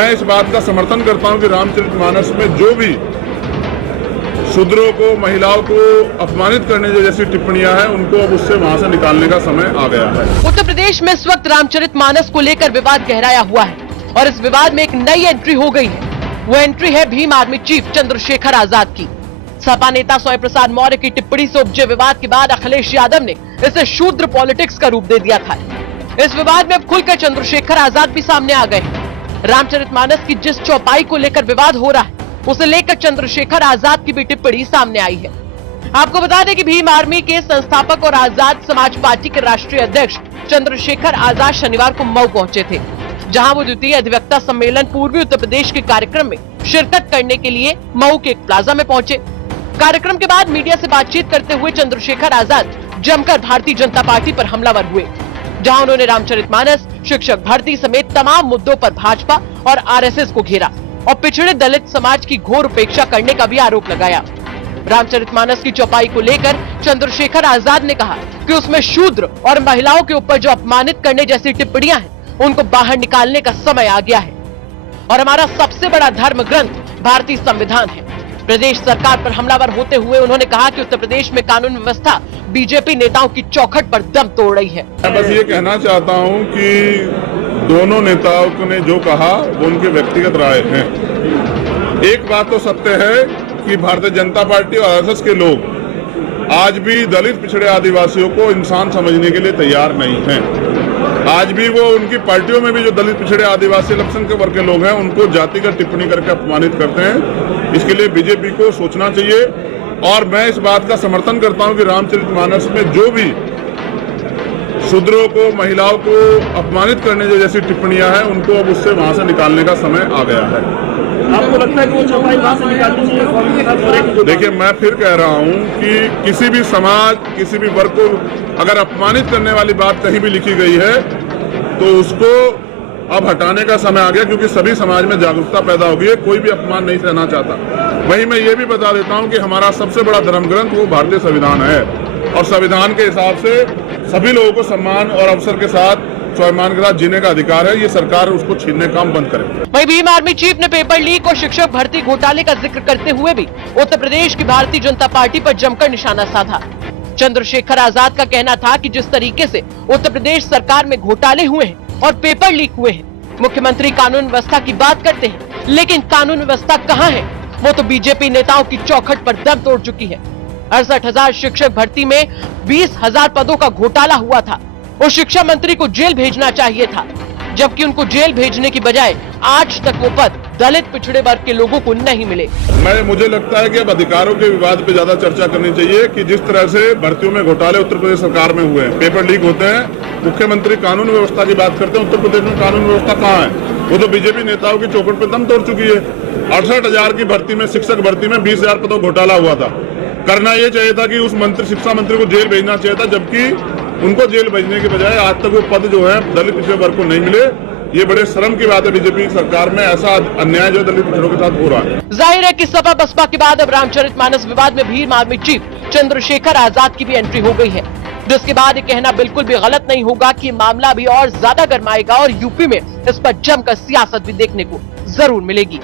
मैं इस बात का समर्थन करता हूं कि रामचरितमानस में जो भी शूद्रों को, महिलाओं को अपमानित करने जैसी टिप्पणियां हैं, उनको अब उससे वहां से निकालने का समय आ गया है। उत्तर प्रदेश में इस वक्त रामचरितमानस को लेकर विवाद गहराया हुआ है और इस विवाद में एक नई एंट्री हो गई है। वो एंट्री है भीम आर्मी चीफ चंद्रशेखर आजाद की। सपा नेता स्वयं प्रसाद मौर्य की टिप्पणी से उपजे विवाद के बाद अखिलेश यादव ने इसे शूद्र पॉलिटिक्स का रूप दे दिया था। इस विवाद में अब खुलकर चंद्रशेखर आजाद भी सामने आ गए हैं। रामचरितमानस की जिस चौपाई को लेकर विवाद हो रहा है, उसे लेकर चंद्रशेखर आजाद की भी टिप्पणी सामने आई है। आपको बता दें कि भीम आर्मी के संस्थापक और आजाद समाज पार्टी के राष्ट्रीय अध्यक्ष चंद्रशेखर आजाद शनिवार को मऊ पहुंचे थे, जहां वो द्वितीय अधिवक्ता सम्मेलन पूर्वी उत्तर प्रदेश के कार्यक्रम में शिरकत करने के लिए मऊ के एक प्लाजा में पहुंचे। कार्यक्रम के बाद मीडिया से बातचीत करते हुए चंद्रशेखर आजाद जमकर भारतीय जनता पार्टी पर हमलावर हुए, जहां उन्होंने रामचरितमानस, शिक्षक भर्ती समेत तमाम मुद्दों पर भाजपा और आरएसएस को घेरा और पिछड़े दलित समाज की घोर उपेक्षा करने का भी आरोप लगाया। रामचरितमानस की चौपाई को लेकर चंद्रशेखर आजाद ने कहा कि उसमें शूद्र और महिलाओं के ऊपर जो अपमानित करने जैसी टिप्पणियां हैं, उनको बाहर निकालने का समय आ गया है और हमारा सबसे बड़ा धर्म ग्रंथ भारतीय संविधान है। प्रदेश सरकार पर हमलावर होते हुए उन्होंने कहा कि उत्तर प्रदेश में कानून व्यवस्था बीजेपी नेताओं की चौखट पर दम तोड़ रही है। मैं बस ये कहना चाहता हूं कि दोनों नेताओं ने जो कहा वो उनके व्यक्तिगत राय हैं। एक बात तो सत्य है कि भारतीय जनता पार्टी और आरएसएस के लोग आज भी दलित, पिछड़े आदिवासियों को इंसान समझने के लिए तैयार नहीं हैं। आज भी वो उनकी पार्टियों में भी जो दलित, पिछड़े आदिवासी, अल्पसंख्यक वर्ग के लोग हैं, उनको जातिगत टिप्पणी करके अपमानित करते हैं। इसके लिए बीजेपी को सोचना चाहिए और मैं इस बात का समर्थन करता हूं कि रामचरितमानस में जो भी शूद्रों को, महिलाओं को अपमानित करने जैसी टिप्पणियां हैं, उनको अब उससे वहां से निकालने का समय आ गया है। आपको लगता है कि वो चौपाई वहां से निकालनी चाहिए? देखिए, मैं फिर कह रहा हूं कि किसी भी समाज, किसी भी वर्ग को अगर अपमानित करने वाली बात कहीं भी लिखी गई है तो उसको अब हटाने का समय आ गया, क्योंकि सभी समाज में जागरूकता पैदा हो गई है। कोई भी अपमान नहीं सहना चाहता। वहीं मैं ये भी बता देता हूं कि हमारा सबसे बड़ा धर्म ग्रंथ वो भारतीय संविधान है और संविधान के हिसाब से सभी लोगों को सम्मान और अवसर के साथ, स्वाभिमान के साथ जीने का अधिकार है। ये सरकार उसको छीनने का काम बंद करे। वहीं भीम आर्मी चीफ ने पेपर लीक और शिक्षक भर्ती घोटाले का जिक्र करते हुए भी उत्तर प्रदेश की भारतीय जनता पार्टी पर जमकर निशाना साधा। चंद्रशेखर आजाद का कहना था कि जिस तरीके से उत्तर प्रदेश सरकार में घोटाले हुए हैं और पेपर लीक हुए हैं, मुख्यमंत्री कानून व्यवस्था की बात करते हैं, लेकिन कानून व्यवस्था कहाँ है? वो तो बीजेपी नेताओं की चौखट पर दम तोड़ चुकी है। 68,000 शिक्षक भर्ती में 20,000 पदों का घोटाला हुआ था। उस शिक्षा मंत्री को जेल भेजना चाहिए था, जबकि उनको जेल भेजने की बजाय आज तक वो पद दलित, पिछड़े वर्ग के लोगों को नहीं मिले। मुझे लगता है कि अब अधिकारों के विवाद पे ज्यादा चर्चा करनी चाहिए कि जिस तरह से भर्तियों में घोटाले उत्तर प्रदेश सरकार में हुए हैं, पेपर लीक होते हैं, मुख्यमंत्री कानून व्यवस्था की बात करते हैं। उत्तर प्रदेश में कानून व्यवस्था कहाँ है? वो तो बीजेपी नेताओं की चौखट पर दम तोड़ चुकी है। 68,000 की भर्ती में, शिक्षक भर्ती में 20,000 पदों घोटाला हुआ था। करना ये चाहिए था कि उस मंत्री, शिक्षा मंत्री को जेल भेजना चाहिए था, जबकि उनको जेल भेजने के बजाय आज तक वो पद जो है दलित, पिछड़े वर्ग को नहीं मिले। ये बड़े शर्म की बात है बीजेपी सरकार में ऐसा अन्याय जो दलित, पिछड़ों के साथ हो रहा है। जाहिर है कि सपा बसपा के बाद अब रामचरितमानस विवाद में भीम आर्मी चीफ चंद्रशेखर आजाद की भी एंट्री हो गई है, जिसके बाद ये कहना बिल्कुल भी गलत नहीं होगा कि मामला भी और ज्यादा गर्माएगा और यूपी में इस पर जमकर सियासत भी देखने को जरूर मिलेगी।